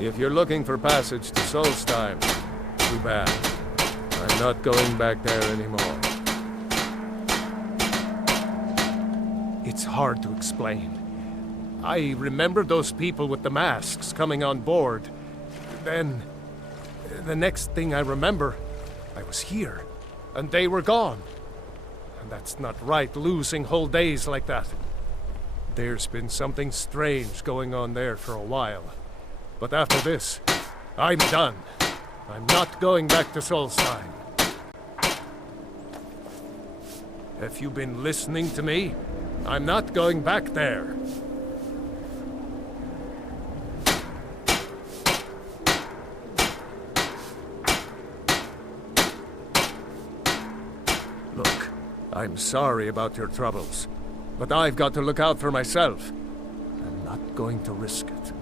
If you're looking for passage to Solstheim, too bad. I'm not going back there anymore. It's hard to explain. I remember those people with the masks coming on board. Then, the next thing I remember, I was here, and they were gone. And that's not right, losing whole days like that. There's been something strange going on there for a while. But after this, I'm done. I'm not going back to Solstheim. Have you been listening to me? I'm not going back there. Look, I'm sorry about your troubles, but I've got to look out for myself. I'm not going to risk it.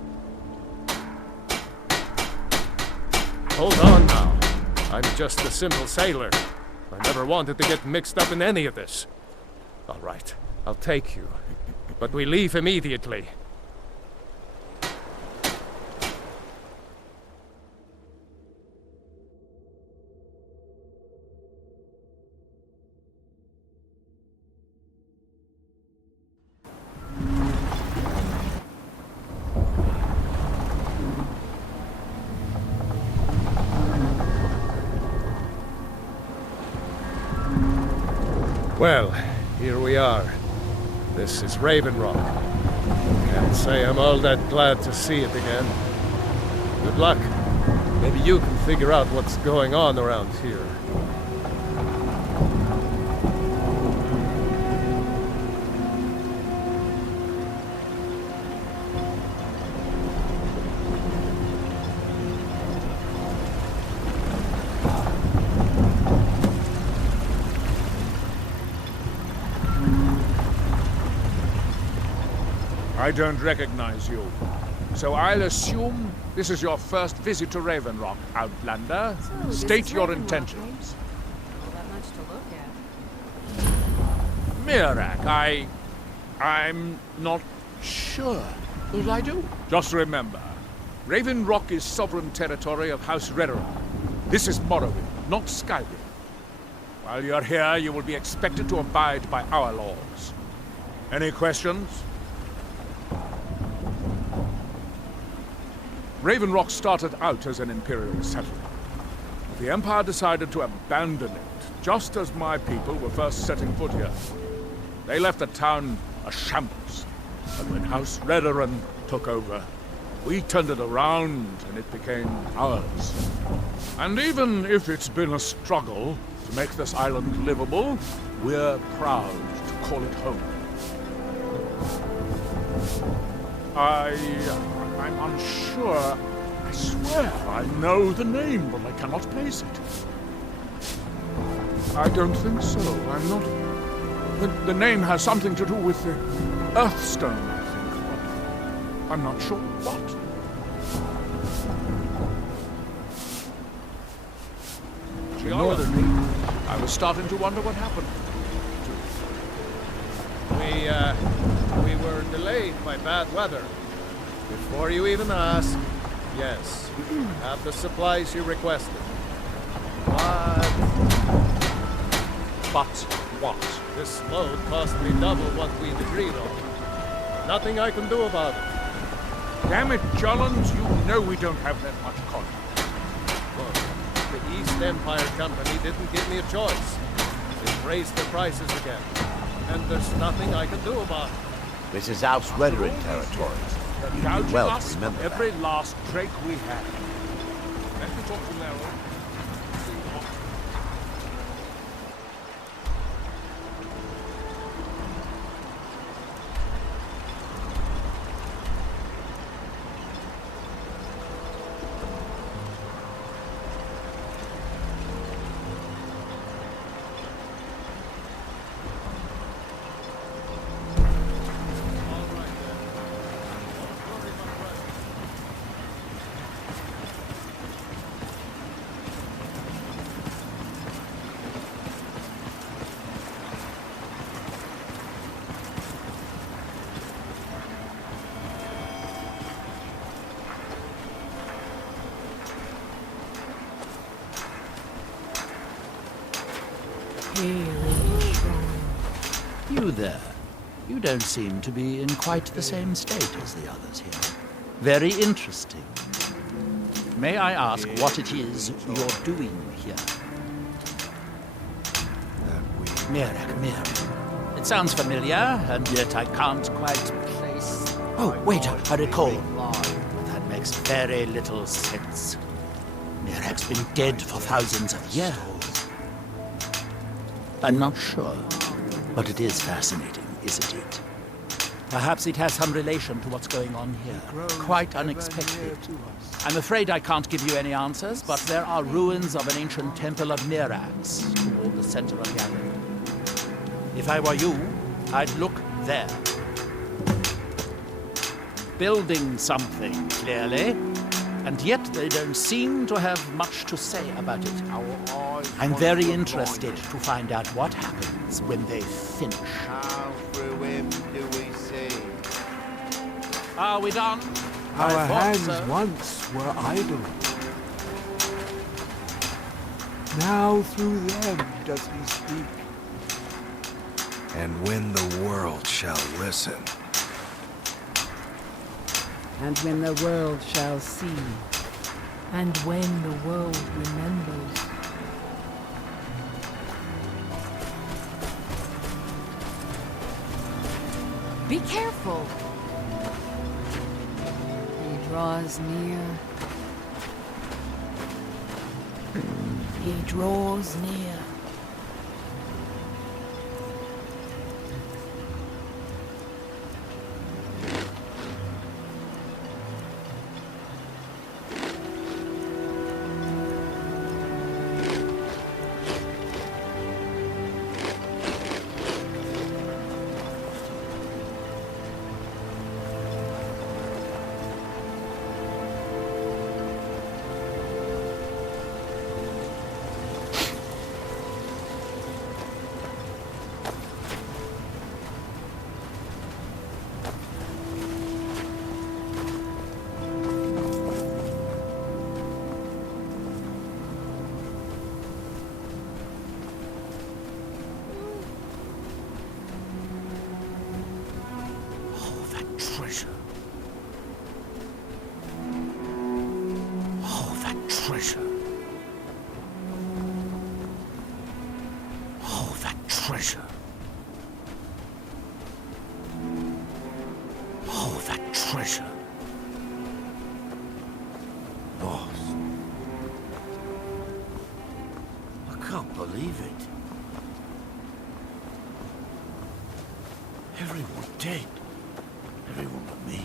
Hold on now. I'm just a simple sailor. I never wanted to get mixed up in any of this. All right, I'll take you. But we leave immediately. Well, here we are. This is Raven Rock. Can't say I'm all that glad to see it again. Good luck. Maybe you can figure out what's going on around here. I don't recognize you. So I'll assume this is your first visit to Raven Rock, Outlander. So, State your Raven Rock, intentions. right? Not that much to look at. MIRAAK, I'm not sure. But I do. Just remember, Raven Rock is sovereign territory of House Redderer. This is Morrowind, not Skyrim. While you're here, you will be expected to abide by our laws. Any questions? Raven Rock started out as an Imperial settlement. The Empire decided to abandon it, just as my people were first setting foot here. They left the town a shambles, and when House Redderer took over, we turned it around and it became ours. And even if it's been a struggle to make this island livable, we're proud to call it home. I'm unsure. I swear I know the name, but I cannot place it. I don't think so. I'm not... The name has something to do with the Earthstone, I think. But I'm not sure what. I was starting to wonder what happened. We were delayed by bad weather. Before you even ask, yes, have the supplies you requested. But what? This load cost me double what we'd agreed on. Nothing I can do about it. Damn it, Jollens, you know we don't have that much contract. Look, the East Empire Company didn't give me a choice. They've raised their prices again. And there's nothing I can do about it. This is House Redderer territory. You do well to remember that. Every last drake we had. Let me talk to Nero. Really strong. You there. You don't seem to be in quite the same state as the others here. Very interesting. May I ask what it is you're doing here? MIRAAK. It sounds familiar, and yet I can't quite place... Oh, wait, I recall. That makes very little sense. MIRAAK's been dead for thousands of years. I'm not sure, but it is fascinating, isn't it? Perhaps it has some relation to what's going on here. Quite unexpected. I'm afraid I can't give you any answers, but there are ruins of an ancient temple of MIRAAK's toward the center of the island. If I were you, I'd look there. Building something, clearly, and yet they don't seem to have much to say about it. I'm very interested to find out what happens when they finish. How through him do we see? Are we done? Our I thought hands so. once were idle. Now through them does he speak. And when the world shall listen. And when the world shall see. And when the world remembers. Be careful. He draws near. He draws near. Treasure. Oh, that treasure. Oh, that treasure. Oh, that treasure. Boss. I can't believe it. Everyone dead. Everyone but me.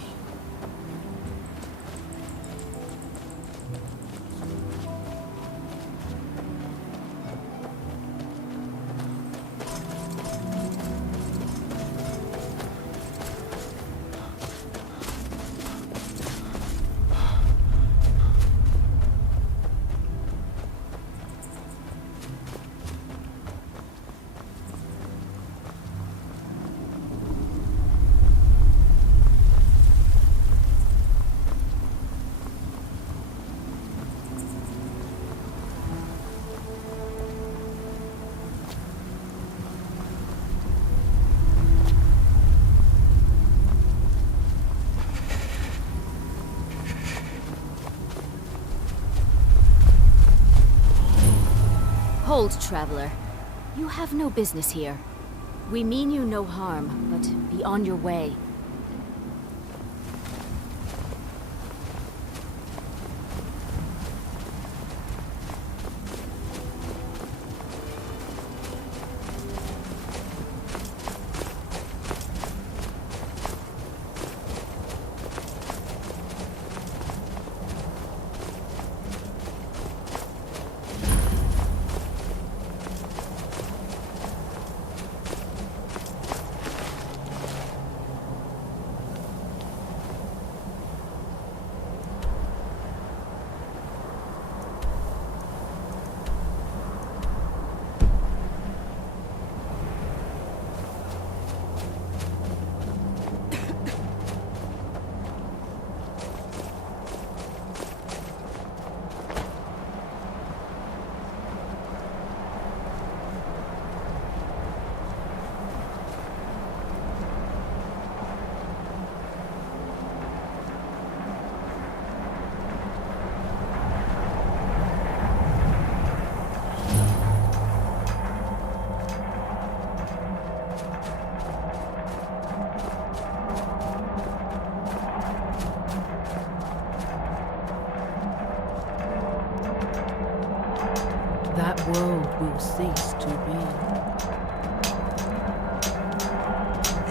Hold, traveler. You have no business here. We mean you no harm, but be on your way. world will cease to be.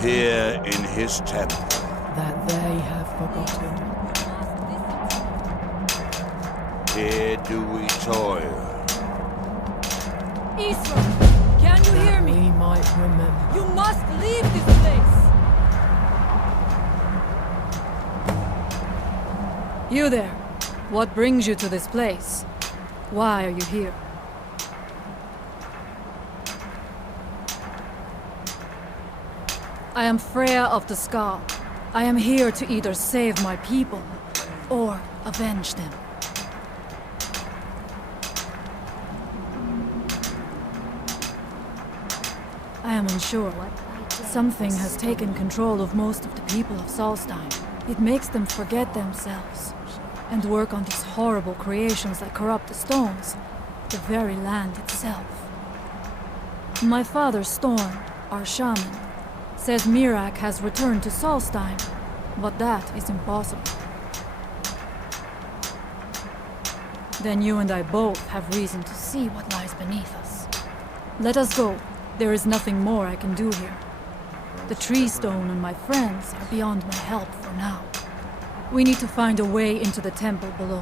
Here in his temple. That they have forgotten. Here do we toil. Israel, can you hear me? We might remember. You must leave this place! You there. What brings you to this place? Why are you here? I am Freya of the Ska. I am here to either save my people, or avenge them. I am unsure. Something has taken control of most of the people of Solstheim. It makes them forget themselves, and work on these horrible creations that corrupt the stones, the very land itself. My father, Storm, our shaman, says MIRAAK has returned to Solstheim, but that is impossible. Then you and I both have reason to see what lies beneath us. Let us go. There is nothing more I can do here. The tree stone and my friends are beyond my help for now. We need to find a way into the temple below.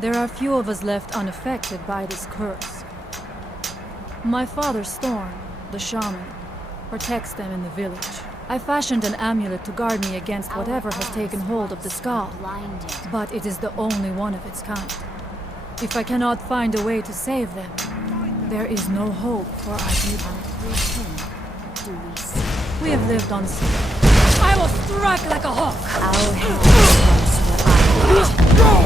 There are few of us left unaffected by this curse. My father, Storm, the shaman, protects them in the village. I fashioned an amulet to guard me against whatever has taken hold of the skull, but it is the only one of its kind. If I cannot find a way to save them, there is no hope for our people. We have lived on sea. I will strike like a hawk! Our hands comes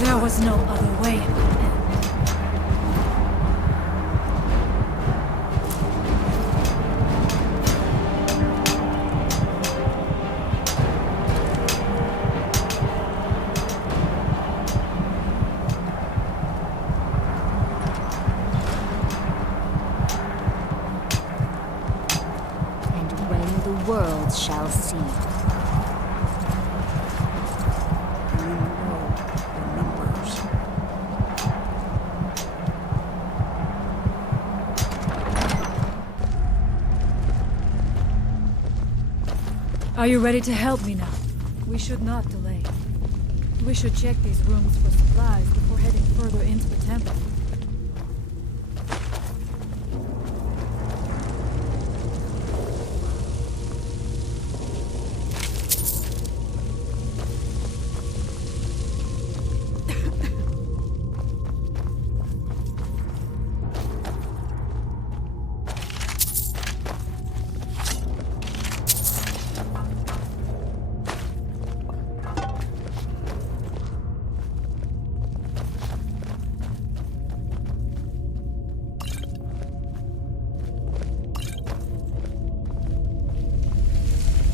There was no other way. and when the world shall see. Are you ready to help me now? We should not delay. We should check these rooms for supplies before heading further into the temple.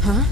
Huh?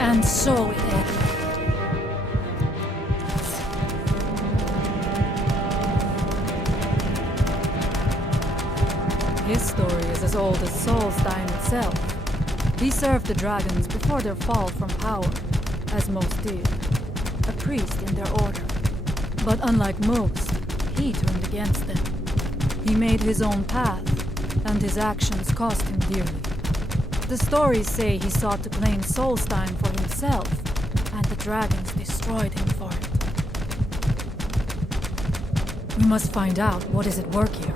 And so it ended. as Solstein itself. He served the dragons before their fall from power, as most did. A priest in their order. But unlike most, he turned against them. He made his own path, and his actions cost him dearly. The stories say he sought to claim Solstein for himself, and the dragons destroyed him for it. We must find out what is at work here.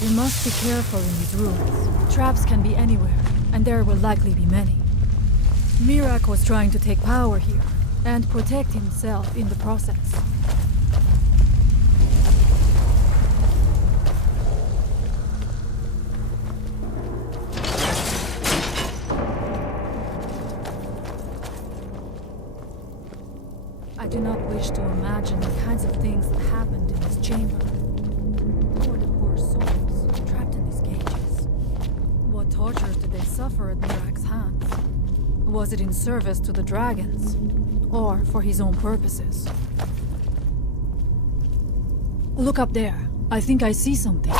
We must be careful in these ruins. Traps can be anywhere, and there will likely be many. MIRAAK was trying to take power here, and protect himself in the process. I do not wish to imagine the kinds of things that happened in this chamber. Poor the poor souls, trapped in these cages. What tortures did they suffer at MIRAAK's hands? Was it in service to the dragons? Or for his own purposes? Look up there. I think I see something.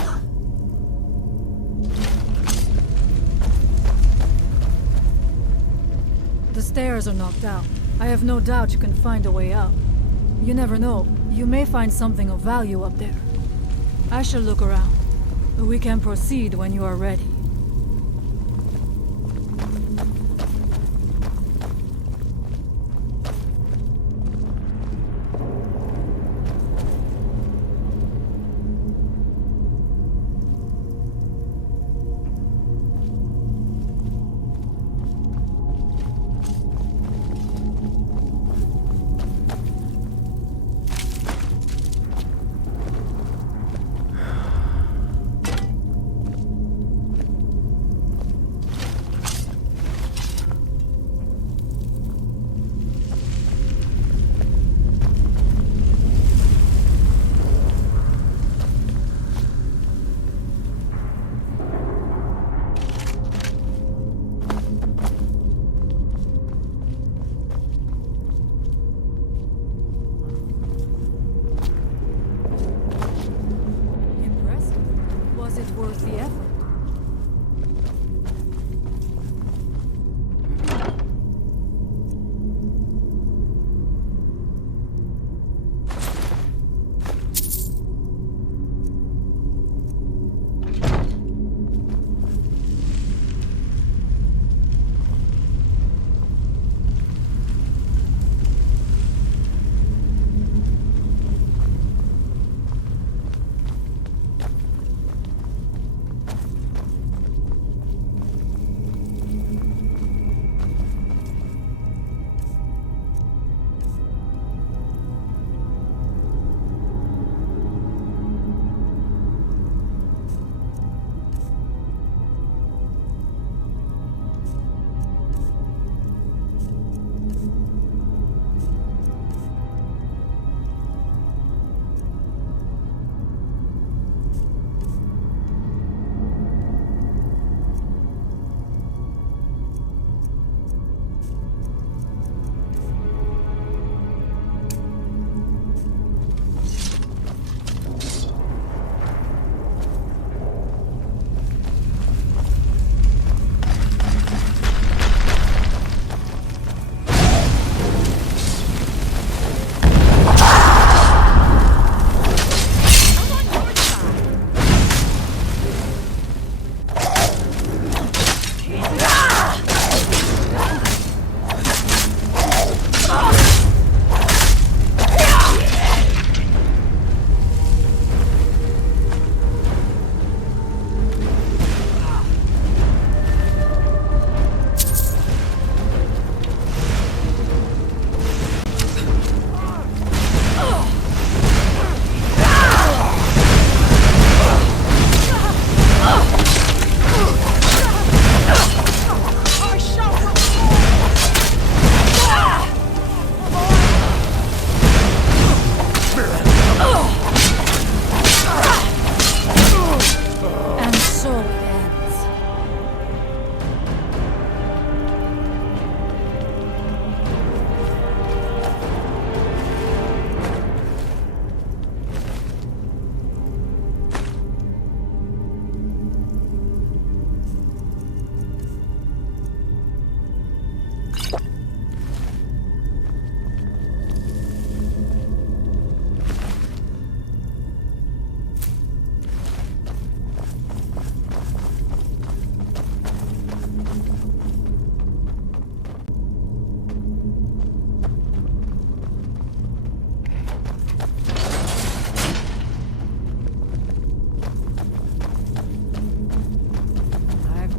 The stairs are knocked out. I have no doubt you can find a way up. You never know. You may find something of value up there. I shall look around. We can proceed when you are ready.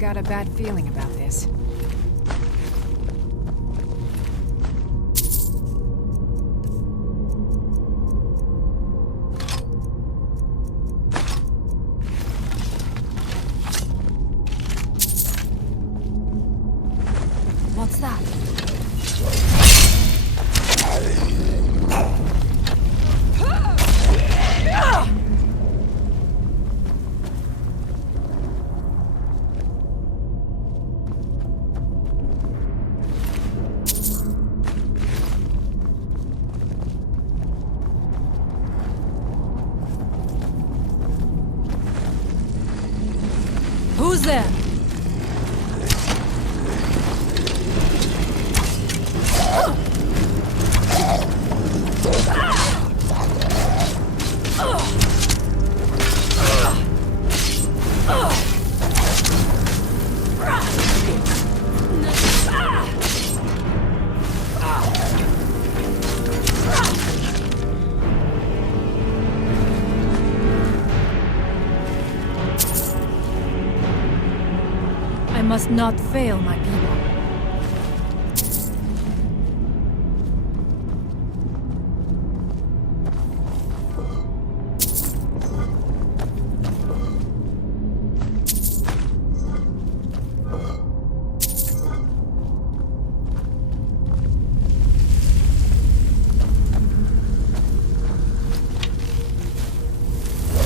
got a bad feeling about this. What's that? Who's there? I must not fail my people.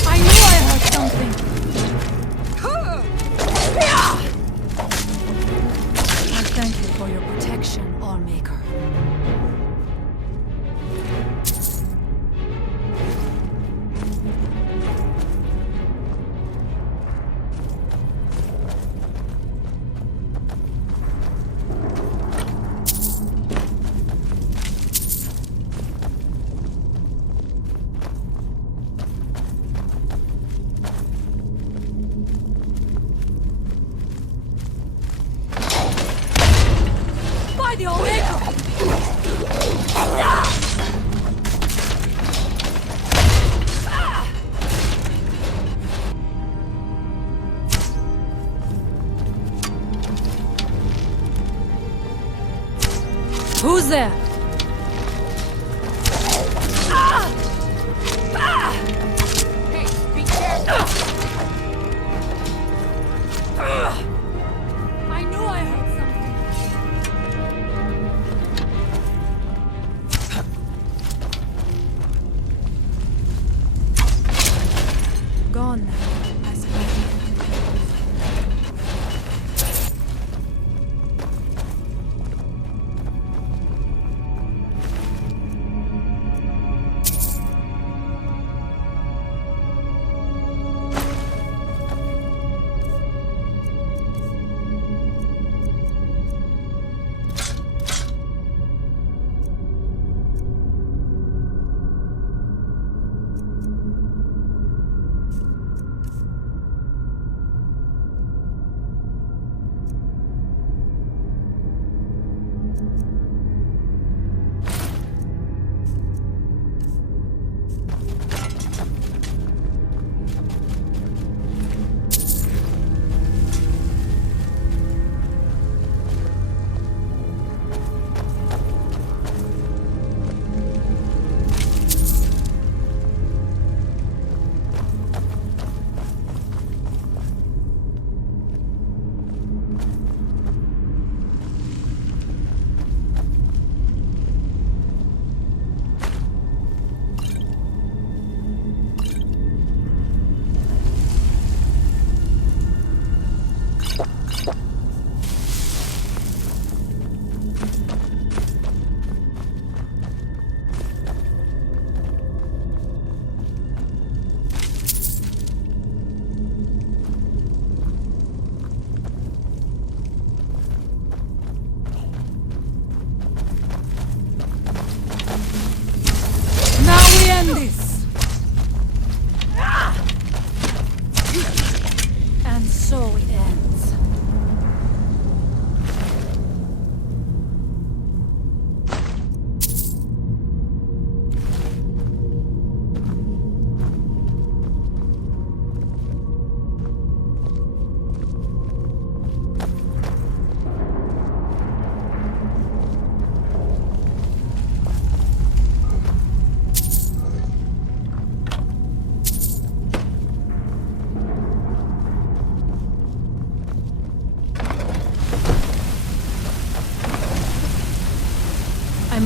I knew I heard something. I thank you for your protection, Allmaker. By the Allmaker! Who's there? Hey, be careful! I knew I heard something. Gone now, I suppose.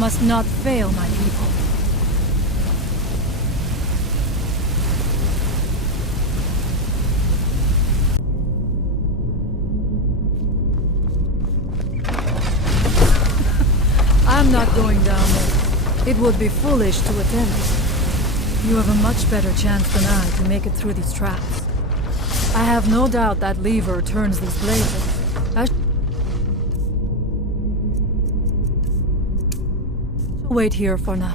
must not fail my people. I'm not going down there. It would be foolish to attempt. You have a much better chance than I to make it through these traps. I have no doubt that lever turns these blades. Wait here for now.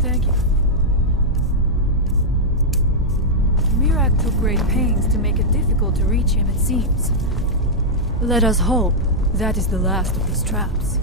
Thank you. MIRAAK took great pains to make it difficult to reach him, it seems. Let us hope that is the last of these traps.